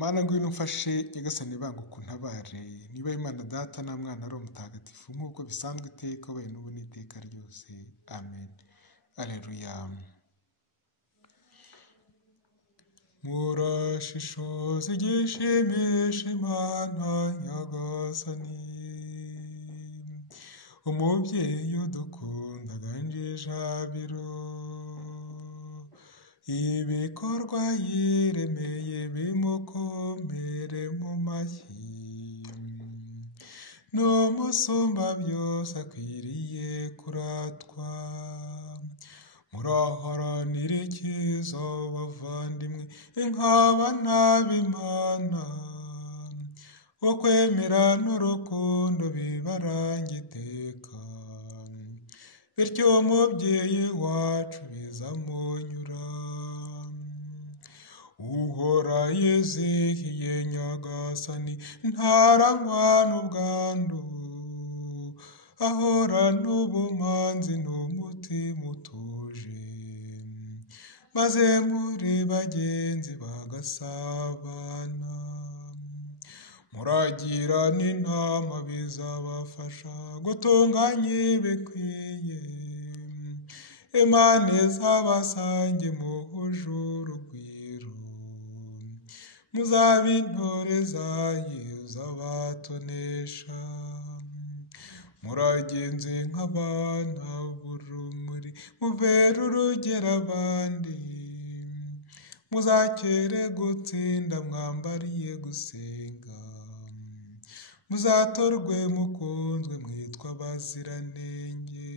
Mana ngwino umfashe nyagasani banguka untabare, niba Imana Data na Mwana ari umutagatifu nk'uko bisanzwe iteka wabaye n'ubu n'iteka ryose. Amen. Aleluya. Murashishoze igishimisha Imana nyagasani, umubyeyi udukunda aganje ijabiro, ibikorwa yiremeye bimukomere mu mashyi, n'umusumba byose akwiriye kuratwa. Muraharanira icyiza bavandimwe nk'abana b'Imana, wo kwemera n'urukundo bibaranga iteka, bityo umubyeyi wacu bizamunyura. Uhora yizihiye nyagasani ntarangwa n'ubwandu, ahorana ubumanzi n'umutima utuje, maze muri bagenzi bagasabana. Muragirana inama bizabafasha gutunganya ibikwiye, Imana izabasange muhuje urugwiro, muzabe intore zayo z'abatonesha. Muragenze nk'abana b'urumuri, mubere urugero abandi, muzakere gutsinda mwambariye gusenga, muzatorwe mukunzwe mwitwa abaziranenge,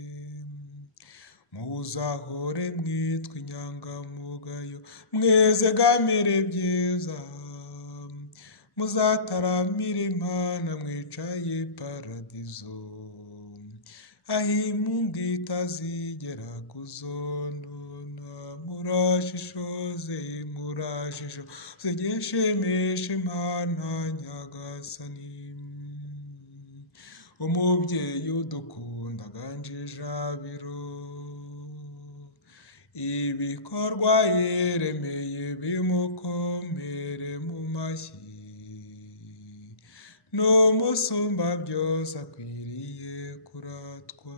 muzahore mwitwa inyangamugayo mwezegamire byiza, muzataramira Imana mwicaye paradizo, aho imungu itazigera kuzonona. Murashishoze gishimisha Imana nyagasani, umubyeyi udukunda aganje ijabiro, ibikorwa yiremeye bimukomere mu mashyi, n'umusumba byose akwiriye kuratwa.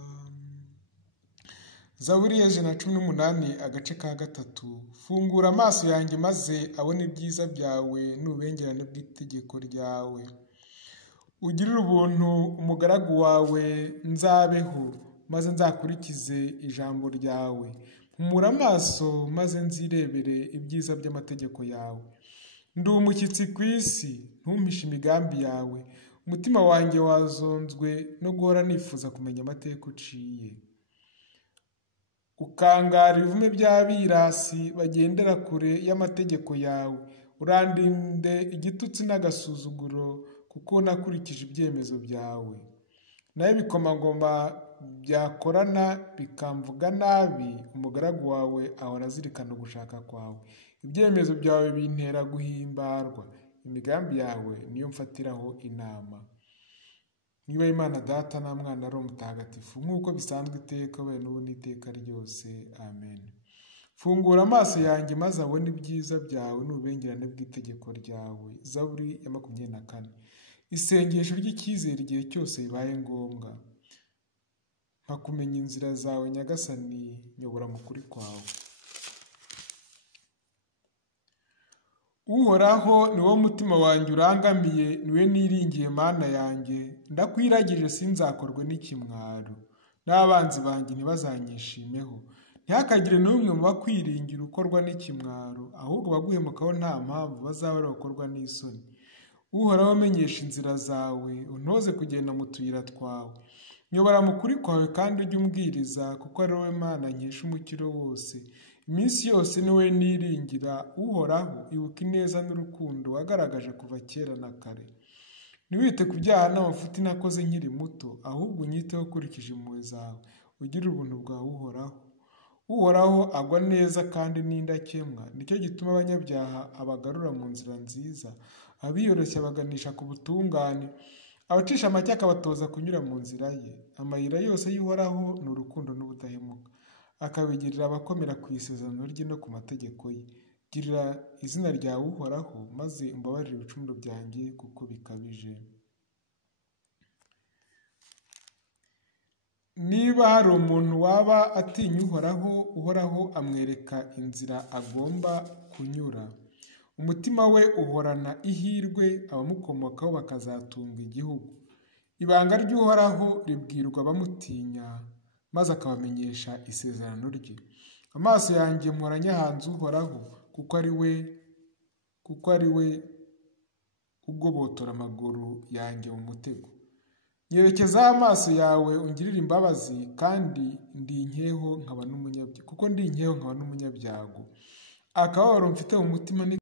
Zaburi ya 118 agace ka 3. Fungura amaso yanjye maze abone ibyiza byawe n'ubengerane bw'itegeko ryawe. Ugirire ubuntu umugaragu wawe nzabeho, maze nzakurikize ijambo ryawe. Mpumura amaso maze nzirebere ibyiza by'amategeko yawe. Ndi umushyitsi ku isi, ntumpishe imigambi yawe. Umutima wanjye wazonzwe no guhora nifuza kumenya amateka uciye. Ukangara ibivume by'abirasi bagendera kure y'amategeko yawe. Urandinde igitutsi n'agasuzuguro, kuko nakurikije ibyemezo byawe. Nawe ibikomangoma byakorana bikamvuga nabi, umugaragu wawe ahora azirikana ugushaka kwawe. Ibyemezo byawe bintera guhimbarwa, imigambi yawe niyo mfatiraho inama. Niba Imana Data na Mwana ari umutagatifu nk'uko bisanzwe iteka wabaye n'ubu n'iteka ryose. Amen. Fungura amaso yanjye maze abone ibyiza byawe n'ubengerane bw'itegeko ryawe. Zaburi ya 24. Isengesho ry'icyizere igihe cyose bibaye ngombwa. Nkakumenya inzira zawe nyagasani, nyobora mu kuri kwawe. Uhoraho ni wo mutima wanjye urangamiye, niwe niringiye Mana yanjye. Ndakwiragije sinzakorwe n'ikimwaro, n'abanzi banjye ntibazanyishimeho. Ntihakagire n'umwe mu bakwiringira ukorwa n'ikimwaro, ahubwo baguhemukaho nta mpamvu bazaba bakorwa n'isoni. Uhoraho menyesha inzira zawe, untoze kugenda mu tuyira twawe. Nyobora mu kuri kwawe kandi ujye umbwiriza, kuko ari wowe Mana nkesha umukiro wose. Iminsi yose ni wowe niringira. Uhoraho, ibuka ineza n'urukundo wagaragaje kuva kera na kare. Ntiwite ku byaha n'amafuti nakoze nkiri muto, ahubwo unyiteho ukurikije impuhwe zawe. Ugirire ubuntu bwawe Uhoraho. Uhoraho agwa neza kandi n'indakemwa, nicyo gituma abanyabyaha abagarura mu nzira nziza, abiyoroshya baganisha ku butungane, abacisha make akabatoza kunyura mu nzira ye. Amayira yose y'Uhoraho ni urukundo n'ubudahemuka, akabigirira abakomera ku isezerano rye no ku mategeko ye. girira izina ryawe uhoraho, maze umbabarire ibicumuro byanjye kuko bikabije. Niba hari umuntu waba atinya uhoraho amwereka inzira agomba kunyura. Umutima we uhorana ihirwe, abamukomokaho bakazatunga igihugu. Ibanga ry'uhoraho ribwirwa abamutinya, maze akabamenyesha isezerano rye. Amaso yanjye mpora nyahanze uhoraho, kuko ari we ugobotora amaguru yanjye mu mutego. Nyerekezaho amaso yawe ungirire imbabazi, kandi ndi inkeho nkaba n'umunyabyago. Akababaro mfite mu mutima